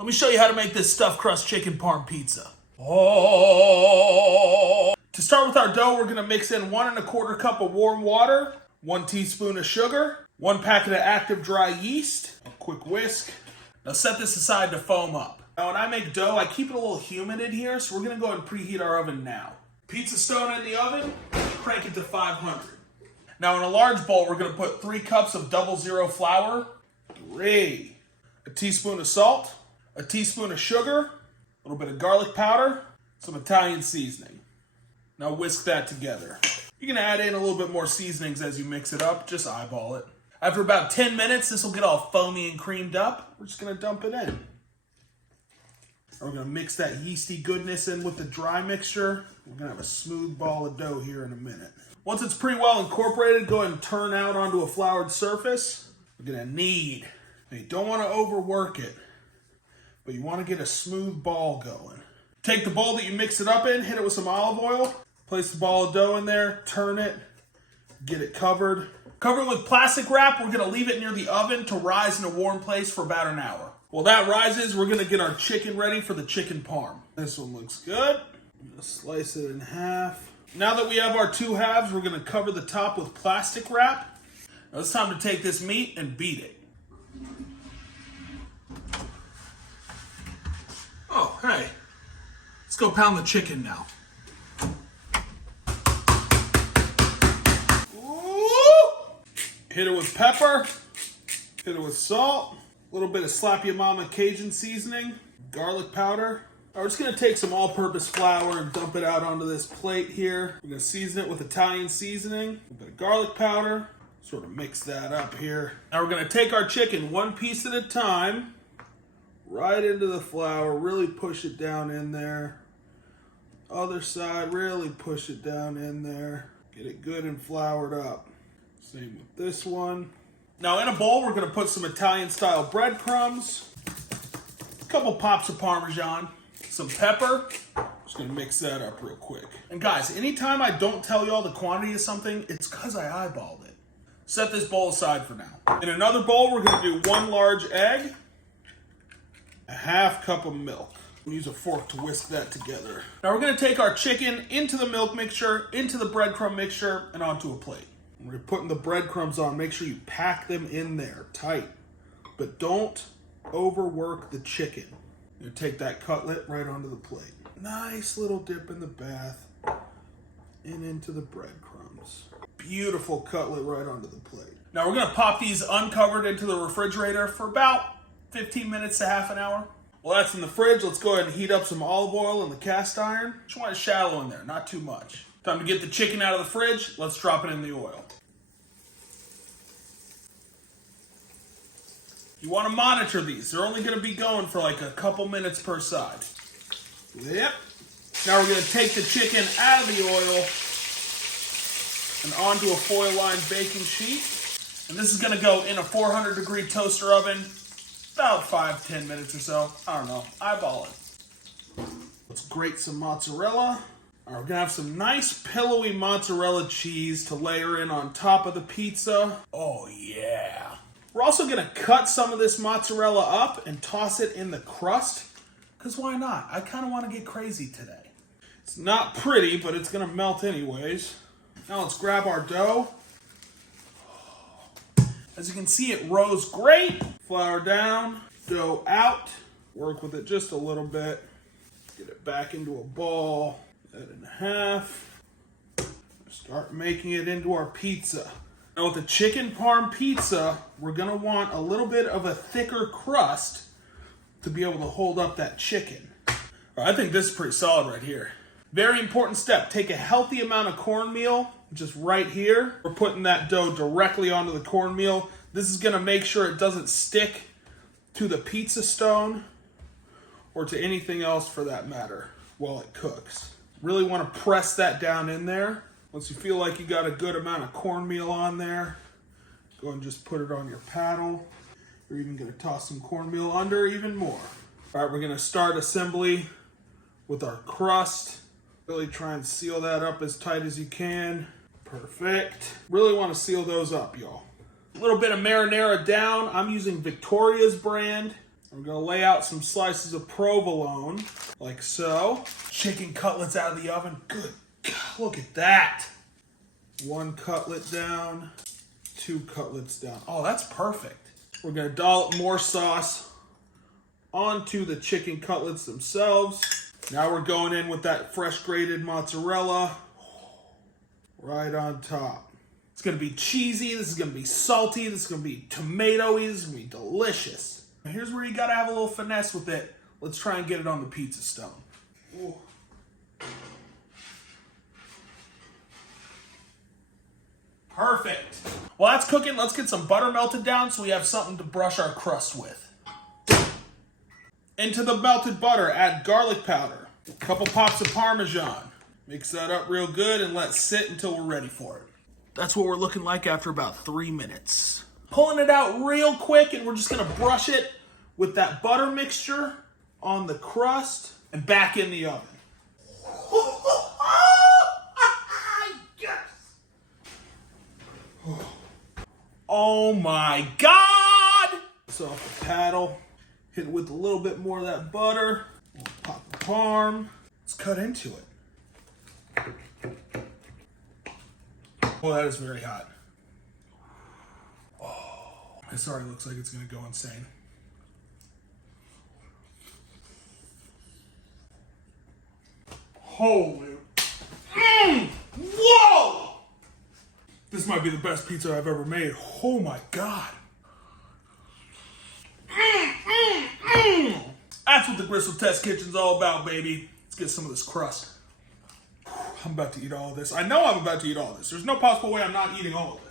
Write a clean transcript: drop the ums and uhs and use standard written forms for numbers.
Let me show you how to make this stuffed crust chicken parm pizza. Oh. To start with our dough, we're gonna mix in 1 1/4 cup of warm water, 1 teaspoon of sugar, 1 packet of active dry yeast, a quick whisk. Now set this aside to foam up. Now when I make dough, I keep it a little humid in here, so we're gonna go ahead and preheat our oven now. Pizza stone in the oven, crank it to 500. Now in a large bowl, we're gonna put 3 cups of 00 flour, a teaspoon of salt, a teaspoon of sugar, a little bit of garlic powder, some Italian seasoning. Now whisk that together. You're gonna add in a little bit more seasonings as you mix it up, just eyeball it. After about 10 minutes, this will get all foamy and creamed up. We're just gonna dump it in. We're gonna mix that yeasty goodness in with the dry mixture. We're gonna have a smooth ball of dough here in a minute. Once it's pretty well incorporated, go ahead and turn out onto a floured surface. We're gonna knead. Now you don't wanna overwork it, but you wanna get a smooth ball going. Take the bowl that you mixed it up in, hit it with some olive oil, place the ball of dough in there, turn it, get it covered. Cover it with plastic wrap. We're gonna leave it near the oven to rise in a warm place for about an hour. While that rises, we're gonna get our chicken ready for the chicken parm. This one looks good. I'm gonna slice it in half. Now that we have our 2 halves, we're gonna cover the top with plastic wrap. Now it's time to take this meat and beat it. Oh, hey. Let's go pound the chicken now. Hit it with pepper, hit it with salt, a little bit of Slap Ya Mama Cajun seasoning, garlic powder. Now we're just gonna take some all-purpose flour and dump it out onto this plate here. We're gonna season it with Italian seasoning, a little bit of garlic powder, sort of mix that up here. Now we're gonna take our chicken 1 piece at a time, right into the flour, really push it down in there. Other side, really push it down in there. Get it good and floured up. Same with this one. Now in a bowl, we're gonna put some Italian style breadcrumbs, a couple pops of Parmesan, some pepper. Just gonna mix that up real quick. And guys, anytime I don't tell y'all the quantity of something, it's because I eyeballed it. Set this bowl aside for now. In another bowl, we're gonna do 1 large egg, a 1/2 cup of milk. We'll use a fork to whisk that together. Now we're gonna take our chicken into the milk mixture, into the breadcrumb mixture, and onto a plate. When you're putting the breadcrumbs on, make sure you pack them in there tight, but don't overwork the chicken. You take that cutlet right onto the plate. Nice little dip in the bath and into the breadcrumbs. Beautiful cutlet right onto the plate. Now we're gonna pop these uncovered into the refrigerator for about 15 minutes to half an hour. Well, that's in the fridge. Let's go ahead and heat up some olive oil in the cast iron. Just want it shallow in there, not too much. Time to get the chicken out of the fridge. Let's drop it in the oil. You want to monitor these. They're only going to be going for like a couple minutes per side. Yep. Now we're going to take the chicken out of the oil and onto a foil-lined baking sheet. And this is going to go in a 400-degree toaster oven about 5-10 minutes or so. I don't know. Eyeball it. Let's grate some mozzarella. All right, we're gonna have some nice pillowy mozzarella cheese to layer in on top of the pizza. Oh yeah. We're also gonna cut some of this mozzarella up and toss it in the crust, because why not? I kind of want to get crazy today. It's not pretty, but it's gonna melt anyways. Now let's grab our dough. As you can see, it rose great. Flour down, dough out. Work with it just a little bit. Get it back into a ball. That in half. Start making it into our pizza. Now with the chicken parm pizza, we're gonna want a little bit of a thicker crust to be able to hold up that chicken. I think this is pretty solid right here. Very important step, take a healthy amount of cornmeal, just right here. We're putting that dough directly onto the cornmeal. This is gonna make sure it doesn't stick to the pizza stone or to anything else for that matter while it cooks. Really wanna press that down in there. Once you feel like you got a good amount of cornmeal on there, go and just put it on your paddle. You're even gonna toss some cornmeal under even more. All right, we're gonna start assembly with our crust. Really try and seal that up as tight as you can. Perfect. Really wanna seal those up, y'all. A little bit of marinara down. I'm using Victoria's brand. We're gonna lay out some slices of provolone, like so. Chicken cutlets out of the oven. Good God, look at that. 1 cutlet down, 2 cutlets down. Oh, that's perfect. We're gonna dollop more sauce onto the chicken cutlets themselves. Now we're going in with that fresh grated mozzarella right on top. It's gonna be cheesy, this is gonna be salty, this is gonna be tomatoey, this is gonna be delicious. And here's where you gotta have a little finesse with it. Let's try and get it on the pizza stone. Ooh. Perfect. While that's cooking, let's get some butter melted down so we have something to brush our crust with. Into the melted butter, add garlic powder, a couple pops of Parmesan. Mix that up real good and let it sit until we're ready for it. That's what we're looking like after about 3 minutes. Pulling it out real quick, and we're just gonna brush it with that butter mixture on the crust and back in the oven. Oh my God! So off the paddle, hit it with a little bit more of that butter. We'll pop the parm. Let's cut into it. Oh, that is very hot. Oh, this already looks like it's gonna go insane. Holy. Whoa! This might be the best pizza I've ever made. Oh my God. That's what the Gristle Test Kitchen's all about, baby. Let's get some of this crust. I'm about to eat all of this. I know I'm about to eat all of this. There's no possible way I'm not eating all of this.